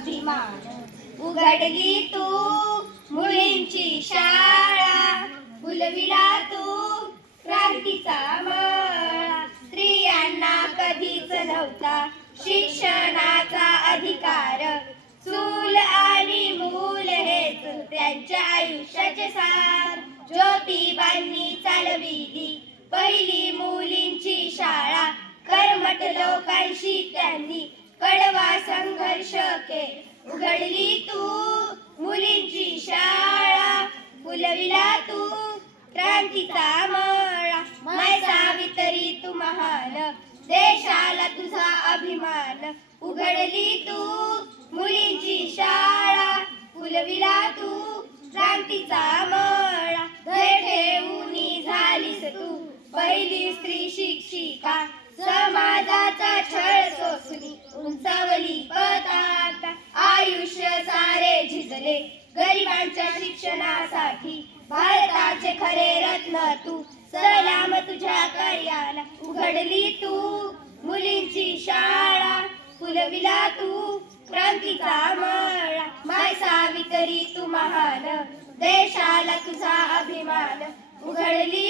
अभिमान उघडली तू मुलींची शाळा फुलविला तू क्रांतीचा मळा स्त्रियांना कधीच नव्हता शिक्षणाचा अधिकार चूल आणि मूल हेच त्यांच्या आयुष्याचे सार ज्योतिबांनी चालविली पहिली मुलींची शाळा कर्मठ लोकांशी त्यांनी कडवा संघर्ष केला उघडली तू मुलींची शाळा फुलविला तू क्रांतीचा मळा माय सावित्री तू महान देशाला तुझा अभिमान उघडली तू मुलींची शाळा फुलविला तू क्रांतीचा मळा धैर्य ठेवून झालीस तू पहिली स्त्री शिक्षिका समाजाचा छळ सोसली उंचावली पताका आयुष्य सारे झिजले गरिबांच्या शिक्षणासाठी भारताचे खरे रत्न तू सलाम तुझ्या कार्याला उघडली तू मुलींची शाळा फुलविला तू क्रांतीचा मळा माय सावित्री तू महान देशाला तुझा अभिमान उघडली